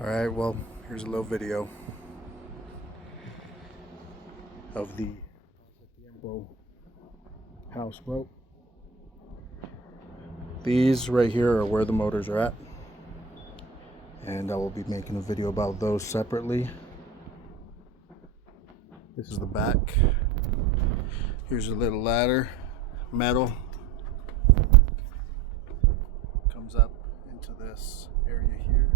Alright, well, here's a little video of the Tiempo houseboat. These right here are where the motors are at, and I will be making a video about those separately. This is the back. Here's a little ladder, metal, comes up into this area here.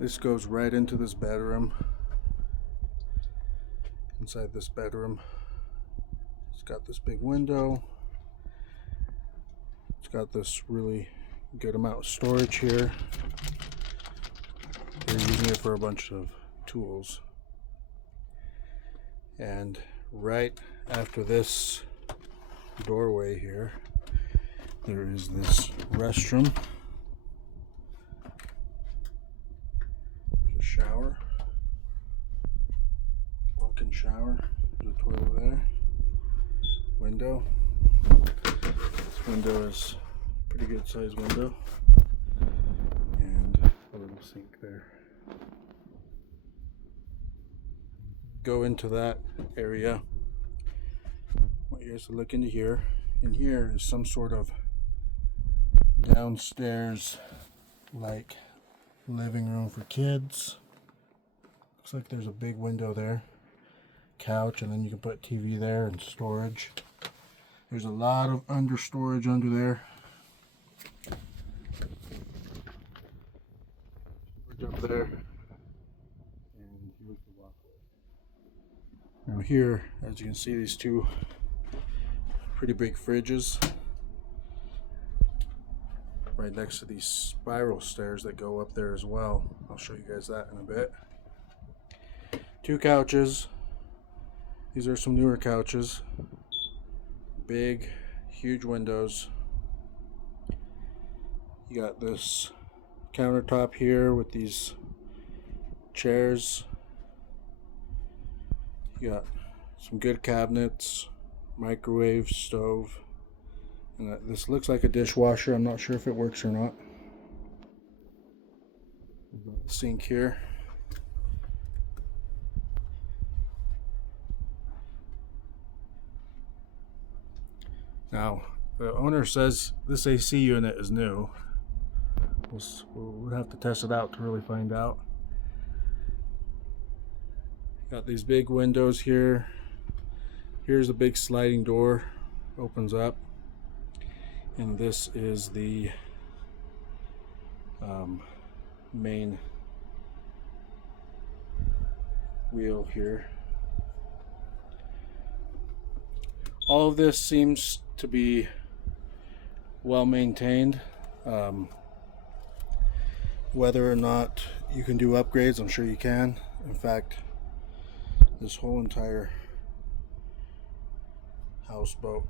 This goes right into this bedroom. Inside this bedroom, it's got this big window. It's got this really good amount of storage here. We're using it for a bunch of tools. And right after this doorway here, there is this restroom. There's a shower, walk-in shower. There's a toilet there. Window. This window is a pretty good sized window. And a little sink there. Go into that area. I want you guys to look into here. In here is some sort of downstairs like living room for kids. Looks like there's a big window there, couch, and then you can put TV there and storage. There's a lot of under storage under there. Storage up there. And here's the walkway. Now here, as you can see, these two pretty big fridges right next to these spiral stairs that go up there as well. I'll show you guys that in a bit. Two couches. These are some newer couches. Big, huge windows. You got this countertop here with these chairs. You got some good cabinets, microwave, stove, and this looks like a dishwasher. I'm not sure if it works or not. Sink here. Now, the owner says this AC unit is new. We'll have to test it out to really find out. Got these big windows here. Here's a big sliding door, opens up, and this is the main wheel here. All of this seems to be well maintained. Whether or not you can do upgrades, I'm sure you can. In fact, this whole entire houseboat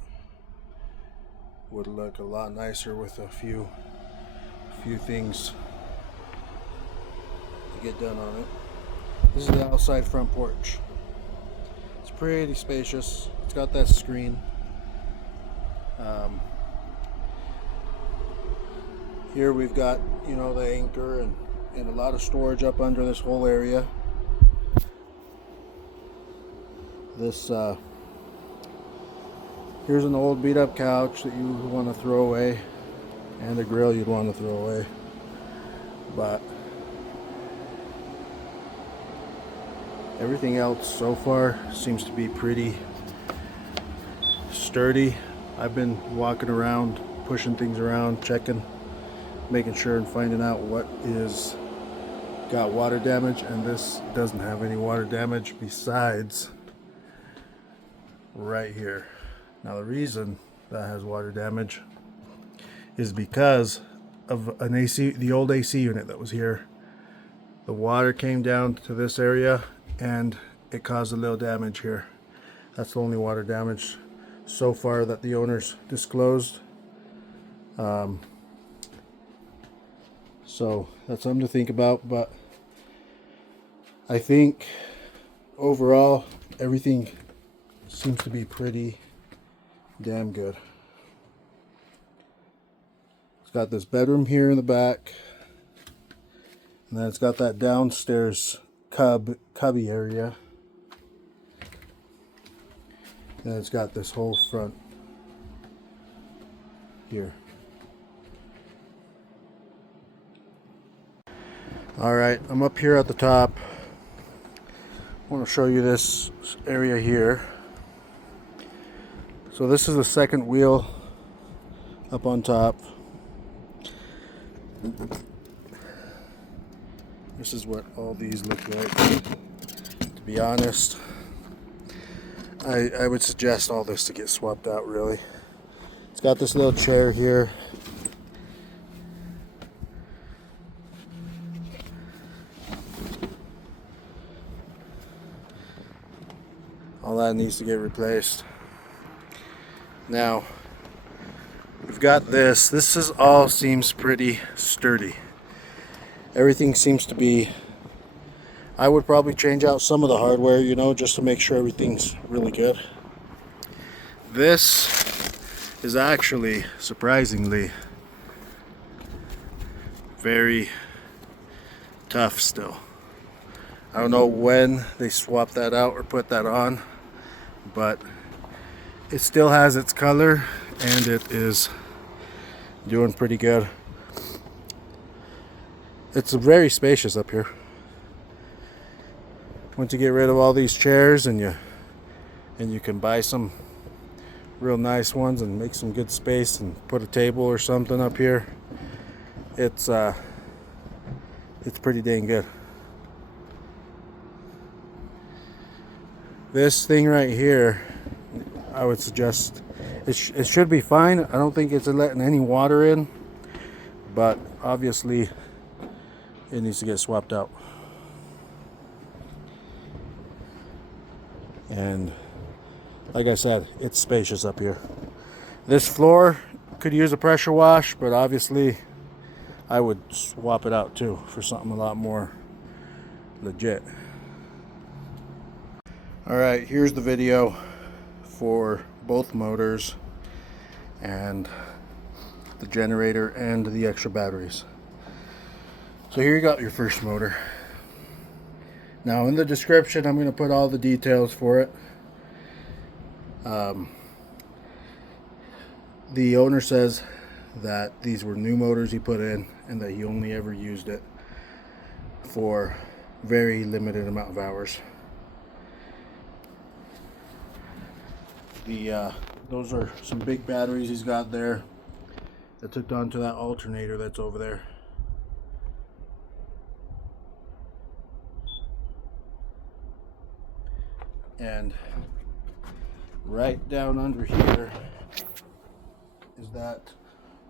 would look a lot nicer with a few things to get done on it. This is the outside front porch. It's pretty spacious. It's got that screen. Here we've got, you know, the anchor and a lot of storage up under this whole area. This here's an old beat up couch that you want to throw away, and a grill you'd want to throw away, but everything else so far seems to be pretty sturdy. I've been walking around, pushing things around, checking, making sure and finding out what is got water damage, and this doesn't have any water damage besides right here. Now the reason that has water damage is because of an AC, the old AC unit that was here. The water came down to this area and it caused a little damage here. That's the only water damage so far that the owners disclosed. So that's something to think about, but I think overall everything seems to be pretty damn good. It's got this bedroom here in the back, and then it's got that downstairs cubby area. And it's got this whole front here. Alright, I'm up here at the top. I want to show you this area here. So this is the second wheel up on top. This is what all these look like. To be honest, I would suggest all this to get swapped out, really. It's got this little chair here. All that needs to get replaced. Now, we've got this. This is all seems pretty sturdy. Everything seems to be... I would probably change out some of the hardware, you know, just to make sure everything's really good. This is actually, surprisingly, very tough still. I don't know when they swapped that out or put that on, but it still has its color and it is doing pretty good. It's very spacious up here. Once you get rid of all these chairs and you can buy some real nice ones and make some good space and put a table or something up here, it's pretty dang good. This thing right here, I would suggest it should be fine. I don't think it's letting any water in, but obviously it needs to get swapped out. And like I said, it's spacious up here. This floor could use a pressure wash, but obviously I would swap it out too for something a lot more legit. Alright, here's the video for both motors and the generator and the extra batteries. So here you got your first motor. Now in the description I'm going to put all the details for it. The owner says that these were new motors he put in and that he only ever used it for very limited amount of hours. Those are some big batteries he's got there that's hooked onto that alternator that's over there. And right down under here is that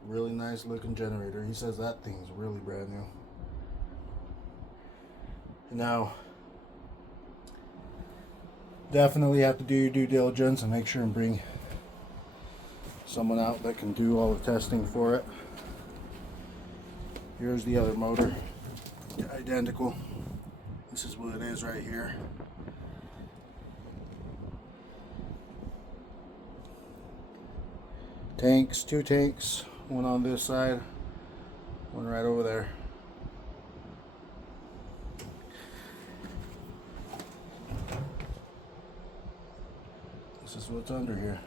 really nice looking generator. He says that thing's really brand new. Now, definitely have to do your due diligence and make sure and bring someone out that can do all the testing for it. Here's the other motor, identical. This is what it is right here. Tanks, 2 tanks, one on this side, one right over there. This is what's under here.